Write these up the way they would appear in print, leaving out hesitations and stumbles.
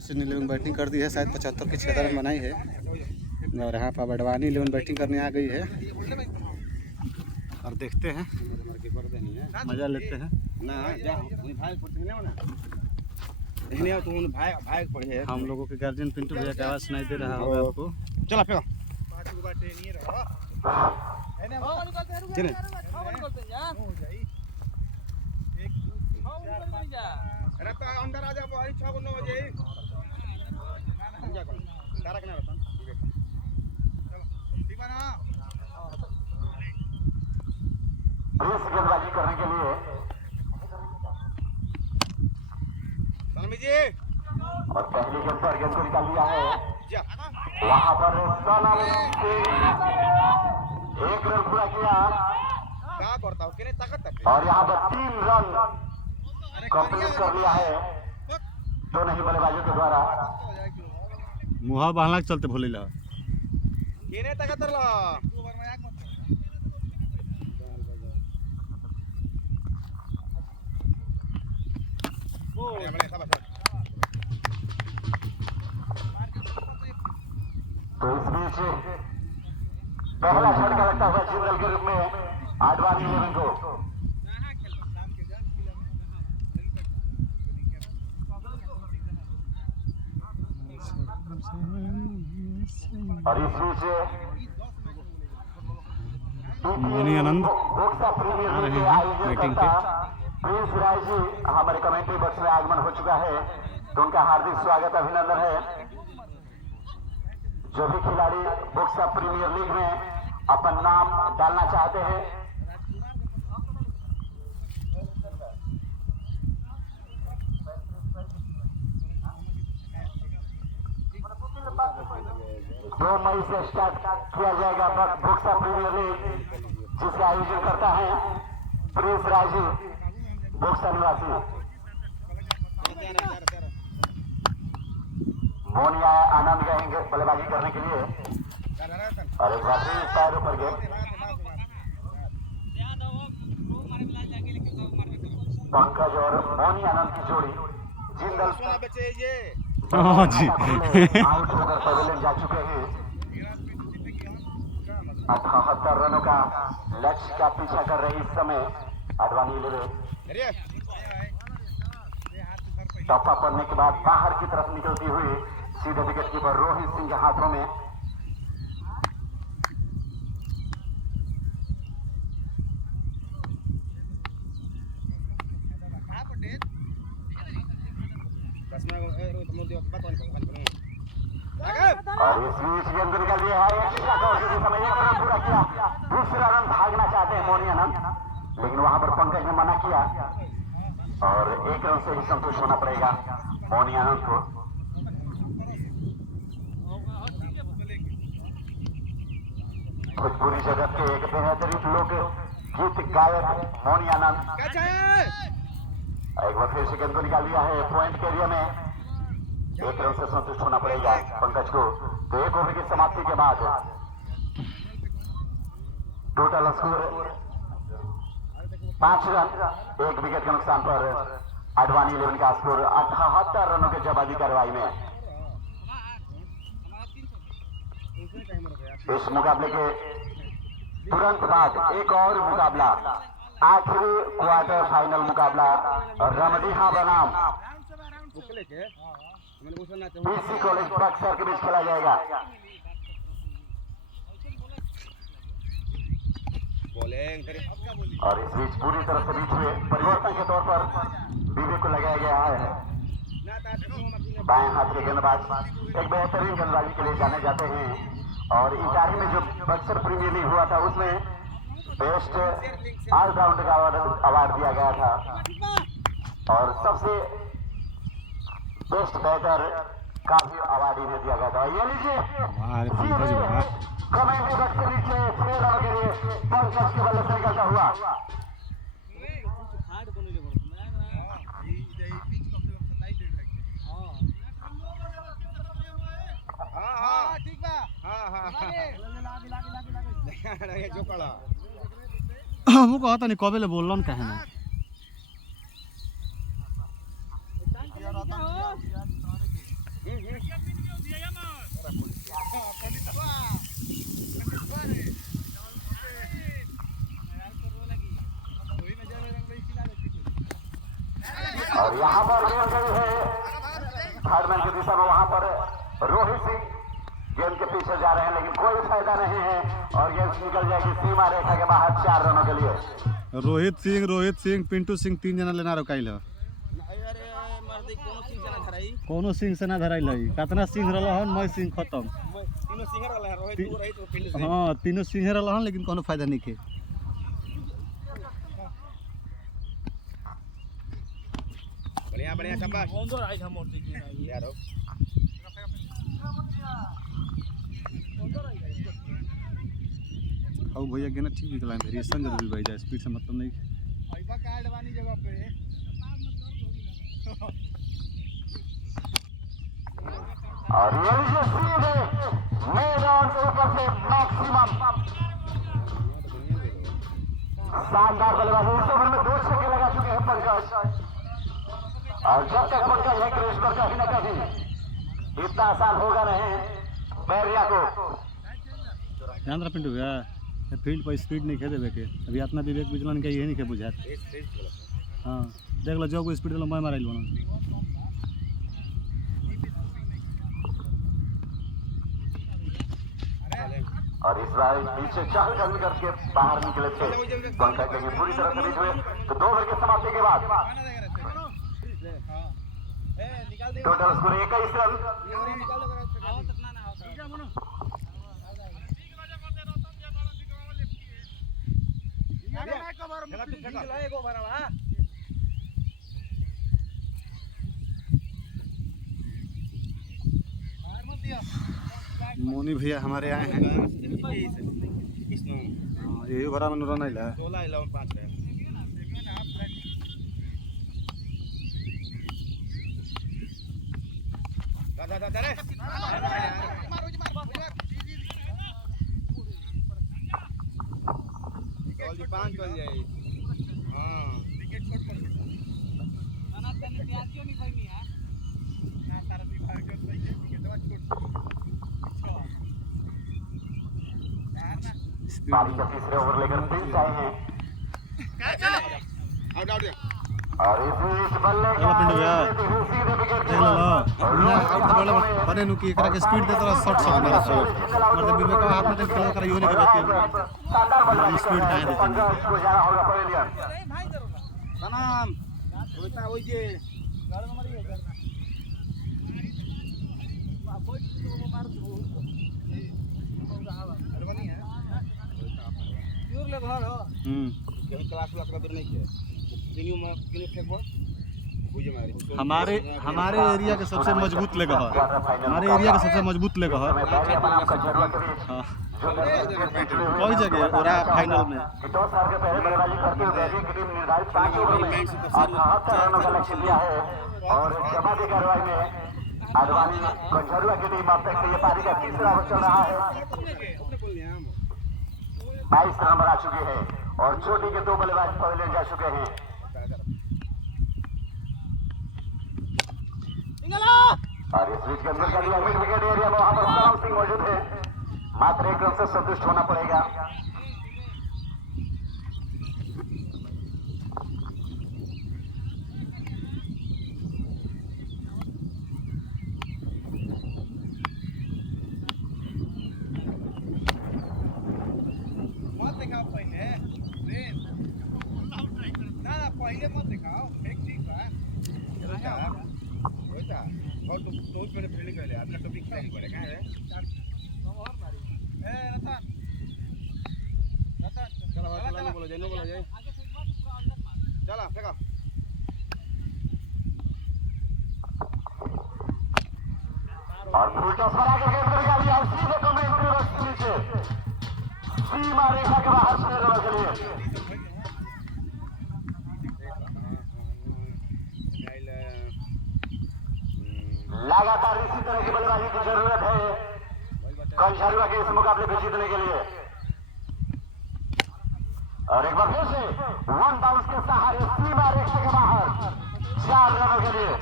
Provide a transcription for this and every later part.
Sydney 11 batting कर दी है, शायद 75 की 6 रन बनाई है और यहाँ पर अडवाणी 11 बैटिंग करने आ गई है और देखते हैं, मजा लेते हैं। हम लोगों के गार्जियन पिंटू भैया की आवाज़ सुनाई दे रहा होगा आपको। चला पे अंदर आ जा, 6 बजे गेंदबाजी करने के लिए और पहली गेंद पर गेंद को निकाल दिया है। वहां पर एक रन पूरा किया और यहाँ पर 3 रन कंप्लीट कर लिया है दोनों ही बल्लेबाजों के द्वारा। मुहा बहला चलते भोले ला तो इस बीच पहला झटका लगता हुआ जिंदल के रूप में आडवाणी 11 को। और इस बीच मोनी आनंद आ रहे हैं मीटिंग पे। प्रिंस राय जी हमारे कमेंट्री बॉक्स में आगमन हो चुका है, तो उनका हार्दिक स्वागत अभिनंदन है। जो भी खिलाड़ी बॉक्सा प्रीमियर लीग में अपन नाम डालना चाहते हैं, दो मई से स्टार्ट किया जाएगा बॉक्सा प्रीमियर लीग, जिसका आयोजन करता है प्रिंस राय जी बॉक्सा निवासी। मोनिया आनंद गएंगे बल्लेबाजी करने के लिए और एक बार फिर पैरों पर गेंद। पंकज और मोनी आनंद की जोड़ी जिंदल आउट होकर पवेलियन जा चुके हैं। 78 रनों का लक्ष्य का पीछा कर रही इस समय आडवाणी 11। टप्पा पड़ने के बाद बाहर की तरफ निकलती हुई सीधे विकेट कीपर रोहित सिंह के हाथों में। और इस बीच गेंद निकल दिया है, समय एक रन पूरा किया। दूसरा रन भागना चाहते हैं मोनी आनंद, लेकिन वहां पर पंकज ने मना किया और एक रन से ही संतुष्ट होना पड़ेगा मोनी आनंद को। भोजपुरी जगत के एक बेहतरीन लोक गीत गायक मोनी आनंद एक बार फिर से गेंद को निकाल दिया है पॉइंट के एरिया में। एक रन से संतुष्ट होना पड़ेगा पंकज को। तो एक ओवर की समाप्ति के बाद टोटल स्कोर 5 रन 1 विकेट के नुकसान पर आडवाणी 11 का स्कोर 78 रनों के जवाबी कार्रवाई में। इस मुकाबले के तुरंत बाद एक और मुकाबला, आखिरी क्वार्टर फाइनल मुकाबला रमडीहा बनाम बीसी कॉलेज बक्सर के बीच खेला जाएगा। और इस बीच पूरी तरह से बीच में परिवर्तन के तौर पर बीबी को लगाया गया है। बाएं हाथ के गेंदबाज एक बेहतरीन गेंदबाजी के लिए जाने जाते हैं और इटारी में जो बक्सर प्रीमियर लीग हुआ था उसमें बेस्ट ऑलराउंडर का अवार्ड दिया गया था और सबसे बेस्ट बैटर का भी अवार्ड इन्हें दिया गया था। ये लीजिए कमेंट्री बॉक्स के नीचे 6 रनों के लिए पंकज के बल्ले से निकलता हुआ। हमको कहता नहीं कबे ले बोल रहा कहे ना यहाँ पर गेंद गई है थर्ड मैन की दिशा में, वहां पर रोहित सिंह गेंद के पीछे जा रहे हैं लेकिन कोई फायदा नहीं है और गेंद निकल जाएगी सीमा रेखा के बाहर 4 रनों के लिए। रोहित सिंह पिंटू सिंह 3 जना लेना रोकाइल है। कोनो सिंह से ना धराइल है। कितना सिंह रहा हन मैं सिंह खत्म। हाँ तीनों सिंह रहा हन लेकिन कोनो फायदा नहीं के। बढ़िया बढ़िया शाबाश यार हाउ भैया गेना ठीक निकला है। वेरिएशन जरूरी भाई जाए स्पीड से मतलब नहीं। आइबा का एडवानी जगह पे और ये सीधे मैदान के ऊपर से मैक्सिमम शानदार बल्लेबाजी। इस ओवर में 2 छक्के लगा चुके हैं पंकज और जब तक पंकज है कृष्ण कहीं न कहीं इतना आसान होगा नहीं बैरिया को। ध्यान रहा पिंटू भैया फील्ड पर स्पीड नहीं खेदे के अभी अपना विवेक विचलन के ये नहीं के बुझात। हाँ देख लो जो स्पीड मैं माराइल बना। और इस बार पीछे चहल कदमी करके बाहर निकले थे पंकज लेकिन पूरी तरह से नहीं हुए। तो 2 ओवर की समाप्ति के बाद टोटल स्कोर 21 रन। मोनी भैया हमारे आए हैं। यही भरा में रन आइल है। 16 11 5 है। पांच कर जाए। हाँ विकेट छोड़ कर ना तने प्यासियो नहीं कोई नहीं है ना सारा विभाग कर सही है विकेटवा छोड़। बारी का तीसरे ओवर लेकर प्रिंस आए हैं आउट आउट और इस बल्ले का पिंटू भैया सीधे विकेट देख लो बड़े बने नु की एकरा के स्पीड दे तरह शॉट शॉट मारा शॉट मतलब विवेक का हाथ में देख खेल कर यो नहीं करते शानदार बल्लेबाजी स्पीड काहे देते पंकज को जाना होगा पवेलियन। सलाम होता होई जे घर में मरी है घर कोई मार दो अरवानी है प्योर ले घर हो कहीं क्लास क्लास का दूर नहीं है किन्हीं में किन्हीं फेंको हमारे एरिया के सबसे मजबूत लेगा है। हमारे एरिया के सबसे मजबूत लेगा है। कोई जगह और फाइनल में 2 साल के पहले बल्लेबाजी करते हुए बैटिंग की टीम निर्धारित 5 ओवर में 78 रनों का लक्ष्य दिया है और जमा की कार्रवाई में अडवाणी कंझरुआ की टीम अब तक ये पारी का 3रा ओवर चल रहा है। 22 रन बना चुकी है और चोटी के 2 बल्लेबाज पवेलियन जा चुके हैं। और इस बीच के अंदर का दिया मिड विकेट एरिया में वहां पर सलाम सिंह मौजूद है। मात्र 1 रन से संतुष्ट होना पड़ेगा। मत दिखाओ पहले ना पहले मत दिखाओ एक ठीक है होता और तो मैंने फील्डिंग कर लिया अपना टॉपिक क्या पड़ेगा है ए रतन चलो बोलो जाए चला फेंका और फुलटॉस बना के गेंद कर लिया सीधे कमेंट्री बॉक्स नीचे सीमा रेखा के बाहर 6 रनों के लिए। लगातार इसी तरह की बल्लेबाजी की जरूरत है कंझरुआ के इस मुकाबले में जीतने के लिए। और एक बार फिर से 1 बाउंस के सहारे सीमा रेखा के बाहर 4 रनों के लिए।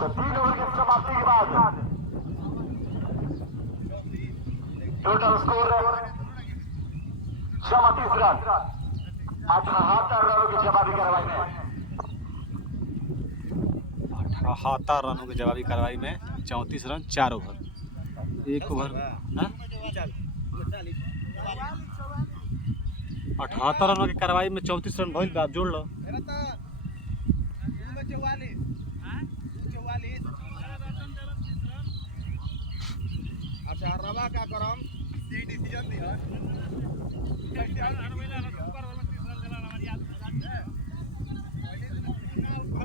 तो 3 ओवर की समाप्ति के बाद टोटल स्कोर 34 रन 78 रनों की जवाबी कार्रवाई में 78 रनों की जवाबी कार्रवाई में 34 रन 4 ओवर। एक ओवर 78 रनों की कार्रवाई में 34 रन भइल बा, आप जोड़ लो। अच्छा रवा का करम सी डिसीजन दिया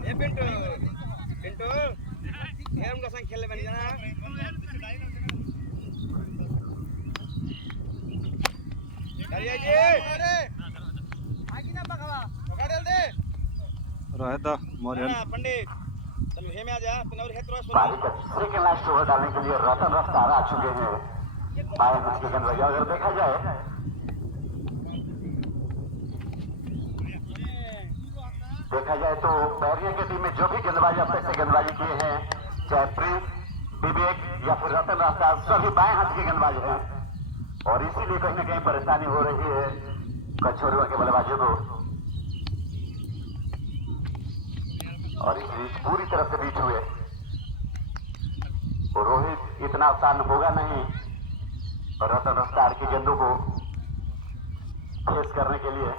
ए पिंटू पिंटू हम का संग खेले बनी जाना करिए जी अरे आगे ना पकड़ा पकड़ दे रहे तो मोरियन पंडित तुम हे में आ जा तुम और हेतरो पारी का सेकंड लास्ट ओवर डालने के लिए रतन रफ्तार आ चुके हैं बाएं हाथ के गेंदबाज। अगर देखा जाए तो बैरिया की टीम में जो भी गेंदबाज अब तक से गेंदबाजी किए हैं, चाहे प्रिंस, विवेक या फिर रतन रफ्तार, सभी बाएं हाथ के गेंदबाज हैं और इसीलिए कहीं ना कहीं परेशानी हो रही है कछोरियों के बल्लेबाजों को। और इस बीच पूरी तरह से बीट हुए रोहित, इतना आसान होगा नहीं रतन रफ्तार की गेंदों को फेस करने के लिए।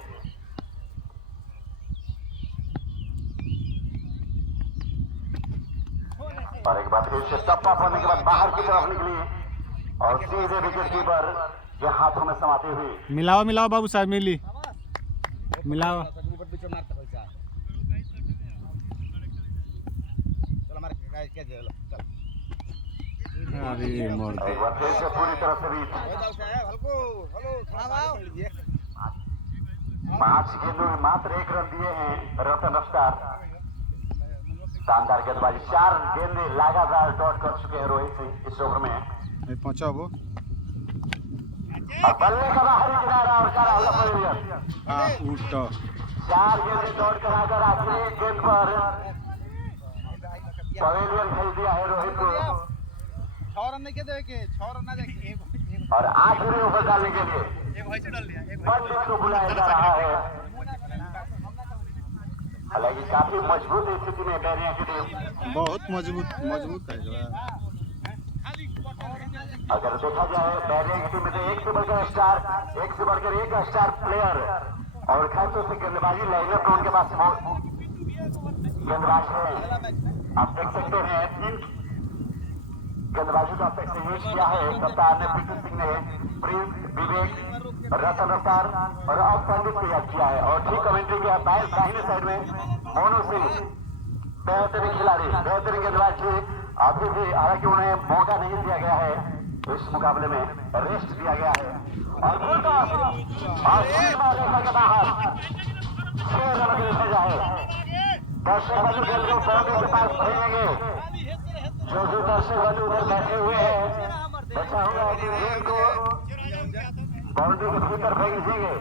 और एक बार फिर से टप्पा पड़ने के बाद बाहर की तरफ निकली और सीधे विकेट कीपर के हाथों में समाती हुई। मिलाओ मिलाओ बाबू साहब, मिली मिलाओ। अरे मोड़ दे। एक बार फिर से पूरी तरह से बीट। 5 गेंदों में मात्र 1 रन दिए हैं रतन रफ्तार। शानदार गेंदबाजी, 4 गेंदे लगातार डॉट कर चुके हैं रोहित सिंह इस ओवर में। पहुंचा वो बल्ले का बाहरी किनारा और करा हुआ पवेलियन। उल्टा 4 गेंदे दौड़ कर आकर आखिरी गेंद पर पवेलियन भेज दिया है रोहित को। 6 रन नहीं के देखे 6 रन ना देखे और आखिरी ओवर डालने के लिए पंडित को बुलाया जा रहा है। हालांकि काफी मजबूत स्थिति में बैरिया की टीम, बहुत मजबूत है। अगर देखा जाए बैरिया की टीम में तो एक से बढ़कर एक स्टार प्लेयर और खासतौर से गेंदबाजी लाइनअप में उनके पास गेंदबाज है। आप देख सकते हैं 3 गेंदबाजी का अब तक से यूज किया है कप्तान ने पीटू सिंह ने, प्रिंस, विवेक, रतन रफ्तार और अब पंडित को याद किया है। और ठीक कमेंट्री के दाहिने साइड में मोनू सिंह, बेहतरीन खिलाड़ी, बेहतरीन गेंदबाज थे। अभी भी हालांकि उन्हें मौका नहीं दिया गया है, इस मुकाबले में रेस्ट दिया गया है। और बाहर 6 रन के भेजा है। दर्शक बंधु गेंद को बाउंड्री के पास भेजेंगे। जो जो दर्शक बंधु उधर बैठे हुए हैं, अच्छा होगा कि गेंद को बाउंड्री के भीतर भेजेंगे।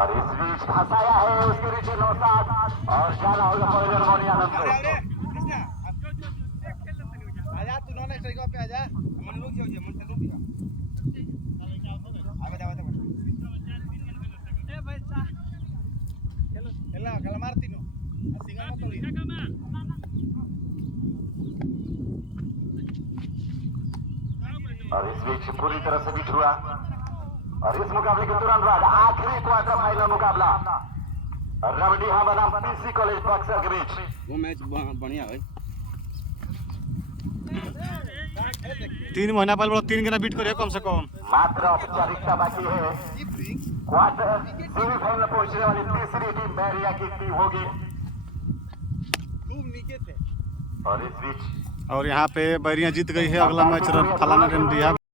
और इस बीच फंसाया है उसके नीचे नौसाद और जाना होगा पवेलियन मोनी आनंद को। आजा तू नॉन स्ट्राइक पे आजा मन रुक जाओ मन से रुक जा आगे जा ए भाई सा चलो एला कल मारती नो सिंगल मत ली। और इस बीच पूरी तरह से बीट हुआ और इस मुकाबले के तुरंत बाद आखिरी क्वार्टर फाइनल मुकाबला रवडीहा बनाम पीसी कॉलेज बक्सर के बीच। वो मैच बढ़िया है। 3 महीना पहले 3 गेंदा बीट करे कम से कम। मात्र औपचारिकता बाकी है। क्वार्टर सेमीफाइनल पहुंचने वाली तीसरी टीम बैरिया की टीम होगी। और इस बीच और यहाँ पे बैरिया जीत गई है। अगला मैच फलाना रन दिया।